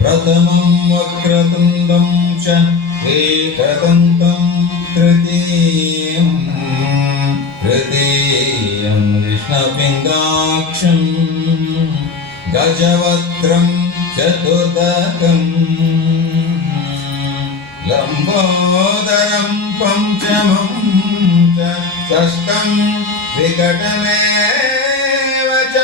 प्रथमं वक्रतुण्डं च एकदन्तं तृतीयं तृतीयं कृष्णपिङ्गाक्षं गजवक्त्रं चतुर्दकम् लम्बोदरं पञ्चमं च षष्ठं विकटमेव च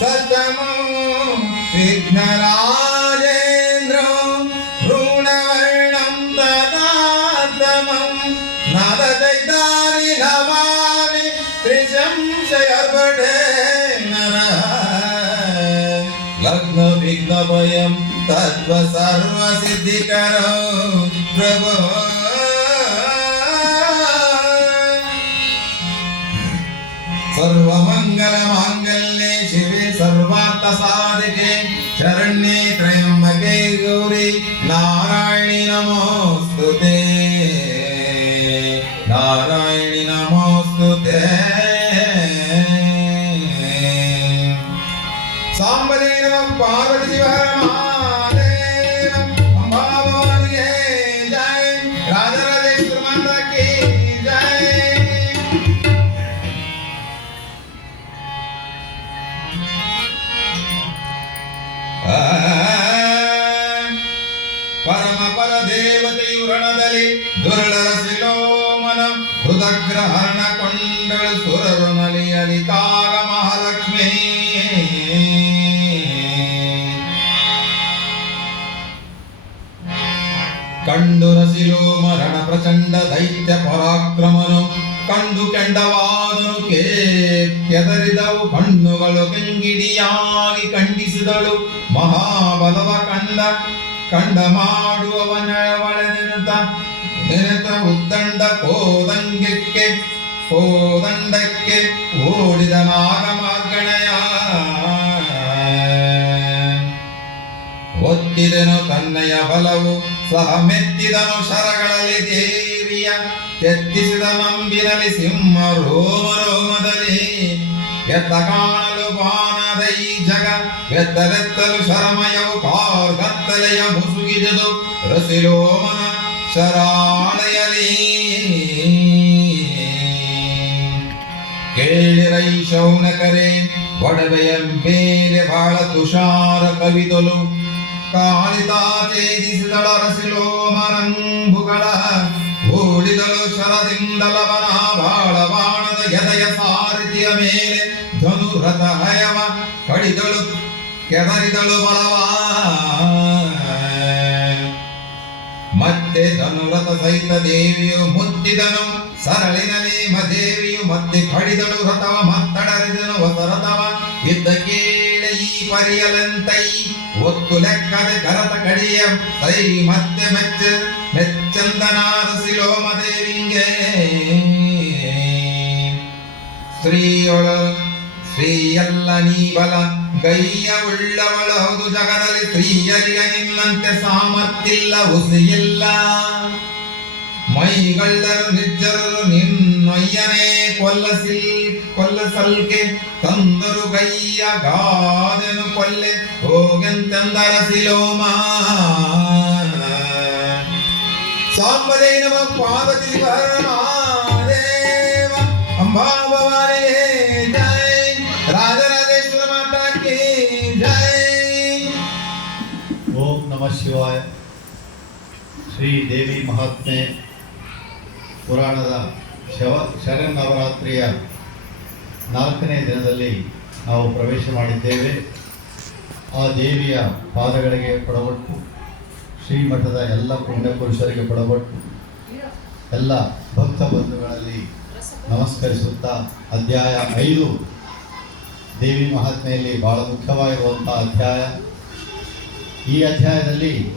सप्तमो विघ्नराजेन्द्रो भ्रूणवर्णं ददातमं नाददैतानि नमामि त्रिशंशयपठे नरः लग्नविघ्नभयं तत्त्व सर्वसिद्धिकरो प्रभो ಸರ್ವಮಂಗಲ ಮಾಂಗಲ್ಯೆ ಶಿವೆ ಸರ್ವಾರ್ಥ ಸಾಧಕೆ. ಶರಣ್ಯೆ ತ್ರಯಂಬಕೆ ಗೌರಿ. ನಾರಾಯಣಿ ನಮೋಸ್ತುತೆ. ನಾರಾಯಣಿ ನಮೋಸ್ತುತೆ. ಸಾಂಬಲೇನ ಪಾರ್ವತಿ ಶಿವರಮ ಪರಮ ಪರ ದೇವತೆಯು ರಣದಲ್ಲಿ ದುರಳರ ಶಿಲೋಮನ ಹೃದಗ್ರಹರಣ ಕೊಂಡಳು ಸುರರು ನಲಿಯಲಿತಾಗ ಮಹಾಲಕ್ಷ್ಮಿ ಕಂಡುರ ಶಿಲೋಮ ಮರಣ ಪ್ರಚಂಡ ದೈತ್ಯ ಪರಾಕ್ರಮನು ಕಂಡು ಕೆಂಡವಾದನು ಕೆದರಿದವು ಕಣ್ಣುಗಳು ಕೆಂಗಿಡಿಯಾಗಿ ಖಂಡಿಸಿದಳು ಮಹಾಬಲವ ಕಂಡ ಕಂಡ ಮಾಡುವವನ ಒಳನೆನುತ ನೆನೆತ ಉದ್ದಂಡ ಕೋದಂಗಕ್ಕೆ, ಕೋದಂಡಕ್ಕೆ ಓಡಿದ ನಾಗಮಾರ್ಗಣಯ ಒತ್ತಿದನು ತನ್ನಯ ಬಲವು, ಸಹ ಮೆತ್ತಿದನು ಶರಗಳಲ್ಲಿ ದೇವಿಯ ಎತ್ತಿಸಿದ ನಂಬಿನಲ್ಲಿ ಸಿಂಹ ರೋಮ ರೋಮದಲ್ಲಿ. ಎತ್ತ ಕಾಣಲು ಬಾನದ ಈ ಜಗ ಎತ್ತಲೆತ್ತಲು ಶರಮಯವು ಕಾರ್ಗತ್ತಲೆಯ ಮುಸುಗಿದುದು ರಸಿಲೋಮನ ಶರಾಳೆಯಲಿ. ಕೇಳಿರೈ ಶೌನಕರೆ, ಒಡವೆಯ ಮೇಲೆ ಬಾಳ ತುಷಾರ ಕವಿದಲು. ಕಾಳಿತಾ ಛೇದಿಸಿದಳ ರಸಿಲೋಮರಂಭುಗಳ ಓಡಿದಳು ಶರದಿಂದಲವನ ಬಾಳ ಬಾಣದ ಎದೆಯ ಸಾರಥಿಯ ಮೇಲೆ ಧನುರಥ ಹಯವ ಕಡಿದಳು, ಕೆದರಿದಳು ಬಲವಾ ಮತ್ತೆ ಧನುರಥ ಸಹಿತ ದೇವಿಯು ಮುತ್ತಿದನು, ಸರಳಿನಲ್ಲಿ ಮದೇವಿಯು ಮತ್ತೆ ಕಡಿದಳು ರಥವ ಮತ್ತಡರಿದನು ಹೊಸ ರಥವ ಇದ್ದ ಕೇಳ ಈ ಪರಿಯಲಂತೈ, ಒತ್ತು ಲೆಕ್ಕದ ಕರತ ಕಡಿಯ ಸೈ ಮತ್ತೆ ಮೆಚ್ಚ ಮೆಚ್ಚಂದನಾರಸಿಲೋ ದೇವಿಂಗೆ. ಸ್ತ್ರೀಯೊಳ ಸ್ತ್ರೀಯಲ್ಲ ನೀ ಬಲ, ಗೈಯ ಉಳ್ಳವಳ ಹೌದು ಜಗದಲ್ಲಿ. ಸ್ತ್ರೀಯರಿಗ ನಿನ್ನಂತೆ ಸಾಮರ್ಥ್ಯಿಲ್ಲ ಹುಸಿಯಿಲ್ಲ. ಮೈಗಳ್ಳರು ನಿಜ್ಜರು ನಿನ್ನೊಯ್ಯನೇ ಕೊಲ್ಲಸಿಲ್, ಕೊಲ್ಲಸಲ್ಕೆ ತಂದರು ಗೈಯ ಗಾದೆನು ಕೊಲ್ಲೆ. ಹೋಗೆಂತೆಂದರ ಸಿಲೋಮ ಸಾಂಬದೇನವ ನಮ ಪಾರ್ವತಿ ದೇವ ಅಂಬಾ ಶಿವಾಯ ಶ್ರೀ ದೇವಿ ಮಹಾತ್ಮೆ ಪುರಾಣದ ಶವ ಶರನ್ನವರಾತ್ರಿಯ ನಾಲ್ಕನೇ ದಿನದಲ್ಲಿ ನಾವು ಪ್ರವೇಶ ಮಾಡಿದ್ದೇವೆ. ಆ ದೇವಿಯ ಪಾದಗಳಿಗೆ ಕೊಡಬಟ್ಟು ಶ್ರೀಮಠದ ಎಲ್ಲ ಪುಣ್ಯಪುರುಷರಿಗೆ ಕೊಡಬಟ್ಟು ಎಲ್ಲ ಭಕ್ತ ಬಂಧುಗಳಲ್ಲಿ ನಮಸ್ಕರಿಸುತ್ತಾ ಅಧ್ಯಾಯ ಐದು. ದೇವಿ ಮಹಾತ್ಮೆಯಲ್ಲಿ ಬಹಳ ಮುಖ್ಯವಾಗಿರುವಂಥ ಅಧ್ಯಾಯ. ಈ ಅಧ್ಯಾಯದಲ್ಲಿ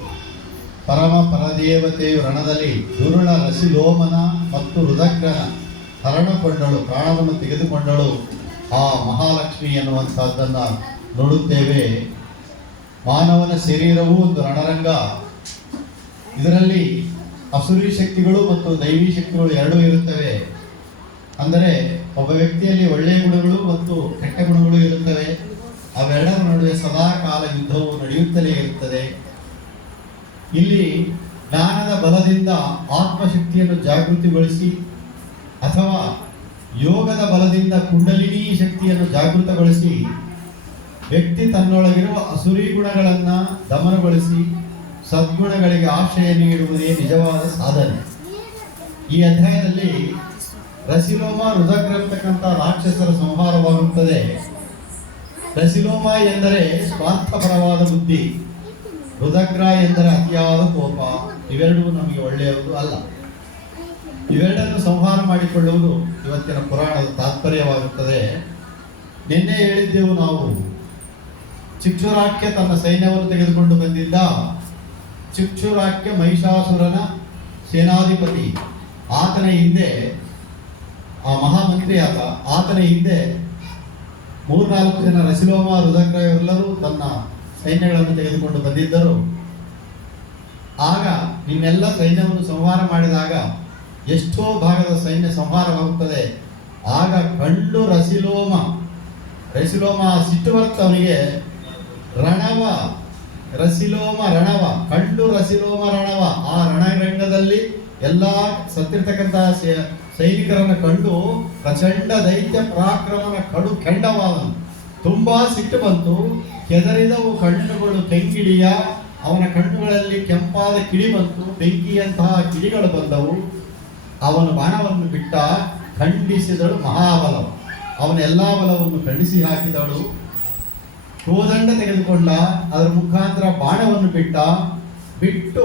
ಪರಮ ಪರದೇವತೆಯು ರಣದಲ್ಲಿ ದುರುಳ ರಸಿಲೋಮನ ಮತ್ತು ರುದಗ್ರಹ ಹರಣಕೊಂಡಳು, ಪ್ರಾಣವನ್ನು ತೆಗೆದುಕೊಂಡಳು. ಆ ಮಹಾಲಕ್ಷ್ಮಿ ಎನ್ನುವಂಥದ್ದನ್ನು ನೋಡುತ್ತೇವೆ. ಮಾನವನ ಶರೀರವೂ ಒಂದು ರಣರಂಗ. ಇದರಲ್ಲಿ ಅಸುರಿ ಶಕ್ತಿಗಳು ಮತ್ತು ದೈವಿ ಶಕ್ತಿಗಳು ಎರಡೂ ಇರುತ್ತವೆ. ಅಂದರೆ ಒಬ್ಬ ವ್ಯಕ್ತಿಯಲ್ಲಿ ಒಳ್ಳೆಯ ಗುಣಗಳು ಮತ್ತು ಕೆಟ್ಟ ಗುಣಗಳು ಇರುತ್ತವೆ. ಅವೆರಡರ ನಡುವೆ ಸದಾ ಕಾಲ ಯುದ್ಧವು ನಡೆಯುತ್ತಲೇ ಇರುತ್ತದೆ. ಇಲ್ಲಿ ಜ್ಞಾನದ ಬಲದಿಂದ ಆತ್ಮಶಕ್ತಿಯನ್ನು ಜಾಗೃತಿಗೊಳಿಸಿ ಅಥವಾ ಯೋಗದ ಬಲದಿಂದ ಕುಂಡಲಿನಿ ಶಕ್ತಿಯನ್ನು ಜಾಗೃತಗೊಳಿಸಿ ವ್ಯಕ್ತಿ ತನ್ನೊಳಗಿರುವ ಅಸುರಿ ಗುಣಗಳನ್ನು ದಮನಗೊಳಿಸಿ ಸದ್ಗುಣಗಳಿಗೆ ಆಶ್ರಯ ನೀಡುವುದೇ ನಿಜವಾದ ಸಾಧನೆ. ಈ ಅಧ್ಯಾಯದಲ್ಲಿ ರಸಿಲೋಮ ರುದಗ್ರಂತಕ್ಕಂಥ ರಾಕ್ಷಸರ ಸಂಹಾರವಾಗುತ್ತದೆ. ರಸಿಲೋಮ ಎಂದರೆ ಸ್ವಾರ್ಥಪರವಾದ ಬುದ್ಧಿ. ರುದಗ್ರ ಎಂದರೆ ಅತಿಯಾದ ಕೋಪ. ಇವೆರಡೂ ನಮಗೆ ಒಳ್ಳೆಯದು ಅಲ್ಲ. ಇವೆರಡನ್ನು ಸಂಹಾರ ಮಾಡಿಕೊಳ್ಳುವುದು ಇವತ್ತಿನ ಪುರಾಣದ ತಾತ್ಪರ್ಯವಾಗುತ್ತದೆ. ನಿನ್ನೆ ಹೇಳಿದ್ದೆವು ನಾವು. ಚಿಕ್ಷುರಾಕ್ಯ ತನ್ನ ಸೈನ್ಯವನ್ನು ತೆಗೆದುಕೊಂಡು ಬಂದಿದ್ದ ಚಿಕ್ಷುರಾಕ್ಯ ಮಹಿಷಾಸುರನ ಸೇನಾಧಿಪತಿ. ಆತನ ಹಿಂದೆ, ಆ ಮಹಾಮಂತ್ರಿ ಆತ, ಆತನ ಹಿಂದೆ ಮೂರ್ನಾಲ್ಕು ಜನ ರಸಿಲೋಮ ರುದಗ್ರ ಇವರೆಲ್ಲರೂ ತನ್ನ ಸೈನ್ಯಗಳನ್ನು ತೆಗೆದುಕೊಂಡು ಬಂದಿದ್ದರು. ಆಗ ನಿನ್ನೆಲ್ಲ ಸೈನ್ಯವನ್ನು ಸಂಹಾರ ಮಾಡಿದಾಗ ಎಷ್ಟೋ ಭಾಗದ ಸೈನ್ಯ ಸಂಹಾರವಾಗುತ್ತದೆ. ಆಗ ಕಂಡು ರಸಿಲೋಮ ರಸಿಲೋಮ ಸಿಟ್ಟು ಬರುತ್ತೆ ಅವನಿಗೆ ರಣವ, ರಸಿಲೋಮ ರಣವ ಕಂಡು ರಸಿಲೋಮ ರಣವ. ಆ ರಣರಂಗದಲ್ಲಿ ಎಲ್ಲ ಸತ್ತಿರ್ತಕ್ಕಂತಹ ಸೈನಿಕರನ್ನು ಕಂಡು ಪ್ರಚಂಡ ದೈತ್ಯ ಪರಾಕ್ರಮನ ಕಡು ಕೆಂಡವಾದನು ತುಂಬಾ ಸಿಟ್ಟು ಬಂತು. ಕೆದರಿದವು ಕಣ್ಣುಗಳು ಕೆಂಗಿಡಿಯ ಅವನ ಕಣ್ಣುಗಳಲ್ಲಿ ಕೆಂಪಾದ ಕಿಡಿ ಬಂತು, ಬೆಂಕಿಯಂತಹ ಕಿಡಿಗಳು ಬಂದವು. ಅವನು ಬಾಣವನ್ನು ಬಿಟ್ಟ ಖಂಡಿಸಿದಳು ಮಹಾಬಲ ಅವನ ಎಲ್ಲಾ ಬಲವನ್ನು ಖಂಡಿಸಿ ಹಾಕಿದಳು. ಕೋದಂಡ ತೆಗೆದುಕೊಂಡ, ಅದರ ಮುಖಾಂತರ ಬಾಣವನ್ನು ಬಿಟ್ಟ. ಬಿಟ್ಟು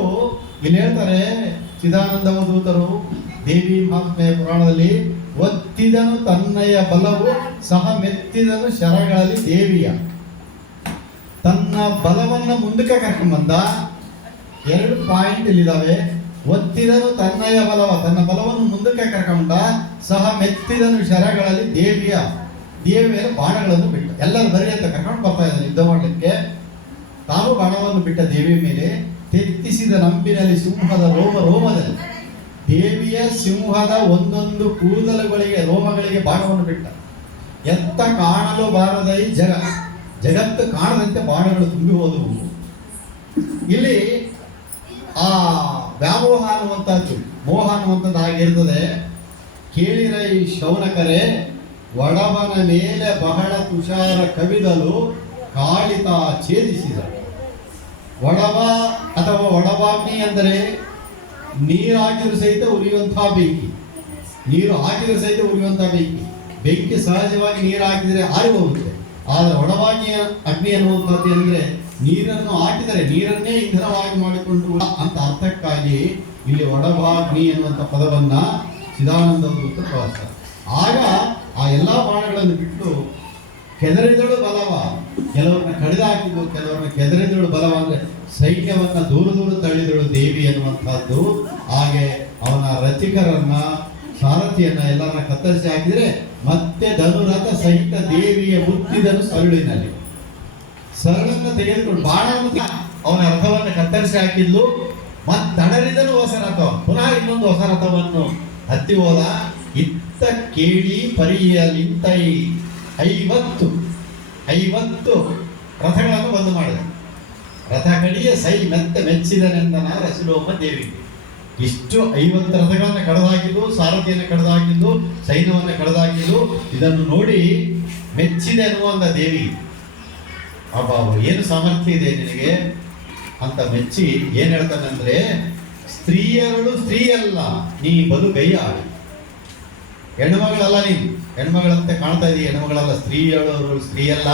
ಇಲ್ಲಿ ಹೇಳ್ತಾರೆ ಚಿದಾನಂದ ದೇವಿ ಮಹಾತ್ಮೆ ಪುರಾಣದಲ್ಲಿ, ಒತ್ತಿದನು ತನ್ನಯ ಬಲವು, ಸಹ ಮೆತ್ತಿದನು ಶರಗಳಲ್ಲಿ ದೇವಿಯ. ತನ್ನ ಬಲವನ್ನು ಮುಂದಕ್ಕೆ ಕರ್ಕೊಂಡ್ಬಂದ ಎರಡು ಪಾಯಿಂಟ್ ಇಲ್ಲಿದ್ದಾವೆ ಒತ್ತಿದನು ತನ್ನಯ ಬಲವ, ತನ್ನ ಬಲವನ್ನು ಮುಂದಕ್ಕೆ ಕರ್ಕೊಂಡ. ಸಹ ಮೆತ್ತಿದನು ಶರಗಳಲ್ಲಿ ದೇವಿಯ ದೇವಿಯ ಬಾಣಗಳನ್ನು ಬಿಟ್ಟ. ಎಲ್ಲರೂ ಬರೀ ಅಂತ ಕರ್ಕೊಂಡು ಬರ್ತಾ ಇದ್ದಾನೆ ಯುದ್ಧ ಮಾಡಲಿಕ್ಕೆ. ತಾನು ಬಾಣವನ್ನು ಬಿಟ್ಟ ದೇವಿಯ ಮೇಲೆ. ತೆತ್ತಿಸಿದ ನಂಬಿನಲ್ಲಿ ಸಿಂಹದ ರೋಮ, ರೋಮದಲ್ಲಿ ದೇವಿಯ ಸಿಂಹದ ಒಂದೊಂದು ಕೂದಲುಗಳಿಗೆ, ರೋಮಗಳಿಗೆ ಬಾಣವನ್ನು ಬಿಟ್ಟ. ಎತ್ತ ಕಾಣಲು ಬಾರದ ಈ ಜಗ. ಜಗತ್ತು ಕಾಣದಂತೆ ಬಾಣಗಳು ತುಂಬಿ ಹೋದವು. ಇಲ್ಲಿ ಆ ವ್ಯಾಮೋಹ ಅನ್ನುವಂಥದ್ದು, ಮೋಹ ಅನ್ನುವಂಥದ್ದು ಆಗಿರ್ತದೆ. ಈ ಶೌನಕರೆ, ಒಡವನ ಮೇಲೆ ಬಹಳ ತುಷಾರ ಕವಿದಲು ಕಾಳಿತ ಛೇದಿಸಿದ. ಒಡವ ಅಥವಾ ಒಡವಾಗ್ನಿ ಅಂದರೆ ನೀರು ಹಾಕಿದ್ರು ಸಹಿತ ಉರಿಯುವಂತಹ ಬೆಂಕಿ. ನೀರು ಹಾಕಿದ್ರೆ ಸಹಿತ ಉರಿಯುವಂತಹ ಬೆಂಕಿ. ಬೆಂಕಿ ಸಹಜವಾಗಿ ನೀರು ಹಾಕಿದರೆ ಆರಿ ಆದರೆ ಒಡವಾಗಿಯ ಅಗ್ನಿ ಅನ್ನುವಂಥದ್ದು ಅಂದ್ರೆ ನೀರನ್ನು ಹಾಕಿದರೆ ನೀರನ್ನೇ ಇಂಧನವಾಗಿ ಮಾಡಿಕೊಂಡು ಅಂತ ಅರ್ಥಕ್ಕಾಗಿ ಇಲ್ಲಿ ಒಡವಾಗ್ನಿ ಎನ್ನುವಂಥ ಪದವನ್ನ ಚಿದಾನಂದ ಬಳಸ್ತಾರೆ. ಆಗ ಆ ಎಲ್ಲಾ ಬಾಣಗಳನ್ನು ಬಿಟ್ಟು ಕೆದರಿದಳು ಬಲವ. ಕೆಲವರನ್ನ ಕಡಿದು ಹಾಕಿದ್ರು ಕೆಲವರನ್ನ ಕೆದರಿದಳು ಬಲವ ಅಂದ್ರೆ ಸೈನ್ಯವನ್ನ ದೂರ ದೂರ ತಳ್ಳಿದಳು ದೇವಿ ಅನ್ನುವಂಥದ್ದು ಹಾಗೆ ಅವನ ರಥಿಕರನ್ನ ಸಾರಥಿಯನ್ನ ಎಲ್ಲರ ಕತ್ತರಿಸಿ ಹಾಕಿದ್ರೆ ಮತ್ತೆ ಧನುರಥ ಸಹಿತ ದೇವಿಯ ಮುತ್ತಿದನು ಸರಳಿನಲ್ಲಿ. ಸರಳನ್ನ ತೆಗೆದುಕೊಂಡು ಬಾಣವನ್ನು ಅವನ ರಥವನ್ನು ಕತ್ತರಿಸಿ ಹಾಕಿದ್ಲು. ಮತ್ತೆ ತಡರಿದನು ಹೊಸ ರಥ ಪುನಃ ಇನ್ನೊಂದು ಹೊಸ ರಥವನ್ನು ಹತ್ತಿ ಹೋದ. ಇತ್ತ ಕೇಳಿ ಪರಿಯಲಿಂತೈ. ಐವತ್ತು ಐವತ್ತು ರಥಗಳನ್ನು ಬಂದು ಮಾಡಿದ. ರಥ ಸೈ ಮೆತ್ತ ಮೆಚ್ಚಿದನೆಂದನ ರಸಿಲೋಪ ದೇವಿಗೆ. ಇಷ್ಟು ಐವತ್ತು ರಥಗಳನ್ನು ಕಳೆದಾಕಿದ್ದು ಸಾರಥಿಯನ್ನು ಕಳೆದಾಕಿದ್ದು ಸೈನ್ಯವನ್ನು ಕಳೆದಾಕಿದ್ದು ಇದನ್ನು ನೋಡಿ ಮೆಚ್ಚಿದೆ ಅನ್ನುವಂಥ ದೇವಿ. ಅಬ್ಬಾ ಏನು ಸಾಮರ್ಥ್ಯ ಇದೆ ನಿನಗೆ? ಅಂತ ಮೆಚ್ಚಿ ಏನು ಹೇಳ್ತಾನೆ ಅಂದ್ರೆ ಸ್ತ್ರೀಯರಳು ಸ್ತ್ರೀಯಲ್ಲ, ನೀ ಬಲು ಗೈಯ. ಹೆಣ್ಮಗಳಲ್ಲ ನೀನು. ಹೆಣ್ಮಗಳಂತೆ ಕಾಣ್ತಾ ಇದೀಯ. ಹೆಣ್ಮಗಳಲ್ಲ ಸ್ತ್ರೀಯಳು ಸ್ತ್ರೀಯಲ್ಲ,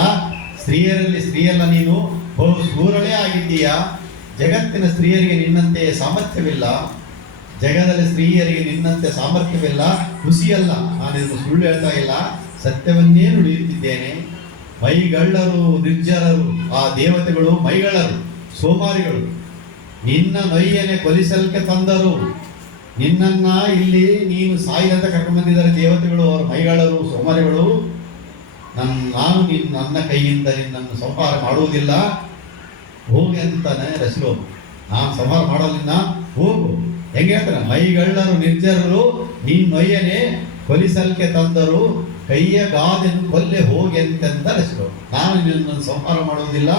ಸ್ತ್ರೀಯರಲ್ಲಿ ಸ್ತ್ರೀಯಲ್ಲ ನೀನು. ಬಹು ಸೂರಳೇ ಆಗಿದ್ದೀಯ. ಜಗತ್ತಿನ ಸ್ತ್ರೀಯರಿಗೆ ನಿನ್ನಂತೆ ಸಾಮರ್ಥ್ಯವಿಲ್ಲ. ಜಗದಲ್ಲಿ ಸ್ತ್ರೀಯರಿಗೆ ನಿನ್ನಂತೆ ಸಾಮರ್ಥ್ಯವಿಲ್ಲ ಖುಷಿಯಲ್ಲ ನಾನಿನ್ನು ಸುಳ್ಳು ಹೇಳ್ತಾ ಇಲ್ಲ. ಸತ್ಯವನ್ನೇ ನುಡಿಯುತ್ತಿದ್ದೇನೆ. ಮೈಗಳ್ಳರು, ನಿರ್ಜರರು, ಆ ದೇವತೆಗಳು ಮೈಗಳ್ಳರು, ಸೋಮಾರಿಗಳು. ನಿನ್ನ ನೊಯ್ಯನೆ ಕೊಲಿಸಲ್ಕೆ ತಂದರು. ನಿನ್ನನ್ನ ಇಲ್ಲಿ ನೀನು ಸಾಯಿ ಅಂತ ಕರ್ಕೊಂಡು ಬಂದಿದ್ದಾರೆ ದೇವತೆಗಳು, ಅವರ ಮೈಗಳರು ಸೋಮಾರಿಗಳು. ನನ್ನ ನಾನು ನಿನ್ನ ನನ್ನ ಕೈಯಿಂದ ನಿನ್ನನ್ನು ಸಂಹಾರ ಮಾಡುವುದಿಲ್ಲ. ಹೋಗಿ ಅಂತಾನೆ ರಸಿಲು ನಾನು ಸಂಹಾರ ಮಾಡೋದಿಲ್ಲ ಹೋಗು. ಹೆಂಗೆ ಹೇಳ್ತಾರೆ? ಮೈಗಳ್ಳರು ನಿರ್ಜರರು, ನಿನ್ ಮೈಯನೆ ಕೊಲಿಸಲ್ಕೆ ತಂದರು, ಕೈಯ ಗಾದೆನು ಕೊಲ್ಲೆ ಹೋಗಿ ಅಂತ ಹೆಸರು ನಾನು ನಿನ್ನನ್ನು ಸಂಹಾರ ಮಾಡುವುದಿಲ್ಲ,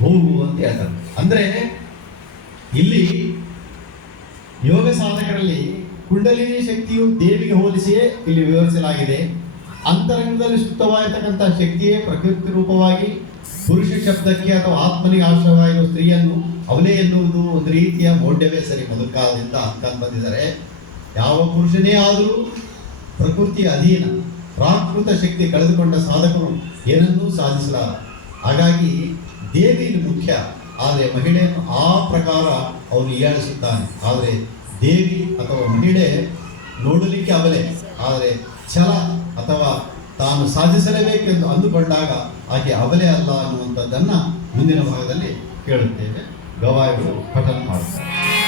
ಹೋಗು ಅಂತ ಹೇಳ್ತಾರೆ. ಅಂದ್ರೆ ಇಲ್ಲಿ ಯೋಗ ಸಾಧಕರಲ್ಲಿ ಕುಂಡಲಿನಿ ಶಕ್ತಿಯು ದೇವಿಗೆ ಹೋಲಿಸಿಯೇ ಇಲ್ಲಿ ವಿವರಿಸಲಾಗಿದೆ. ಅಂತರಂಗದಲ್ಲಿ ಸುಪ್ತವಾಗಿರ್ತಕ್ಕಂಥ ಶಕ್ತಿಯೇ ಪ್ರಕೃತಿ ರೂಪವಾಗಿ ಪುರುಷ ಶಬ್ದಕ್ಕೆ ಅಥವಾ ಆತ್ಮನಿಗೆ ಆಶ್ರಯವಾಗಿರುವ ಸ್ತ್ರೀಯನ್ನು ಅವಲೇ ಎನ್ನುವುದು ಒಂದು ರೀತಿಯ ಮೌಢ್ಯವೇ ಸರಿ ಮೊದಲ ಕಾಲದಿಂದ ಬಂದಿದ್ದಾರೆ. ಯಾವ ಪುರುಷನೇ ಆದರೂ ಪ್ರಕೃತಿಯ ಅಧೀನ, ಪ್ರಾಕೃತ ಶಕ್ತಿ ಕಳೆದುಕೊಂಡ ಸಾಧಕನು ಏನನ್ನೂ ಸಾಧಿಸಲಾರ. ಹಾಗಾಗಿ ದೇವಿ ಮುಖ್ಯ, ಆದರೆ ಮಹಿಳೆಯನ್ನು ಆ ಪ್ರಕಾರ ಅವನು ಹೀಯಾಳಿಸುತ್ತಾನೆ ಆದರೆ ದೇವಿ ಅಥವಾ ಮಹಿಳೆ ನೋಡಲಿಕ್ಕೆ ಅವಲೇ ಆದರೆ ಛಲ ಅಥವಾ ತಾನು ಸಾಧಿಸಲೇಬೇಕೆಂದು ಅಂದುಕೊಂಡಾಗ ಆಕೆ ಅವಲೇ ಅಲ್ಲ ಅನ್ನುವಂಥದ್ದನ್ನು ಮುಂದಿನ ಭಾಗದಲ್ಲಿ ಕೇಳುತ್ತೇವೆ. ಗವಾಯಿಗಳು ಪಠನ ಮಾಡುತ್ತಾರೆ.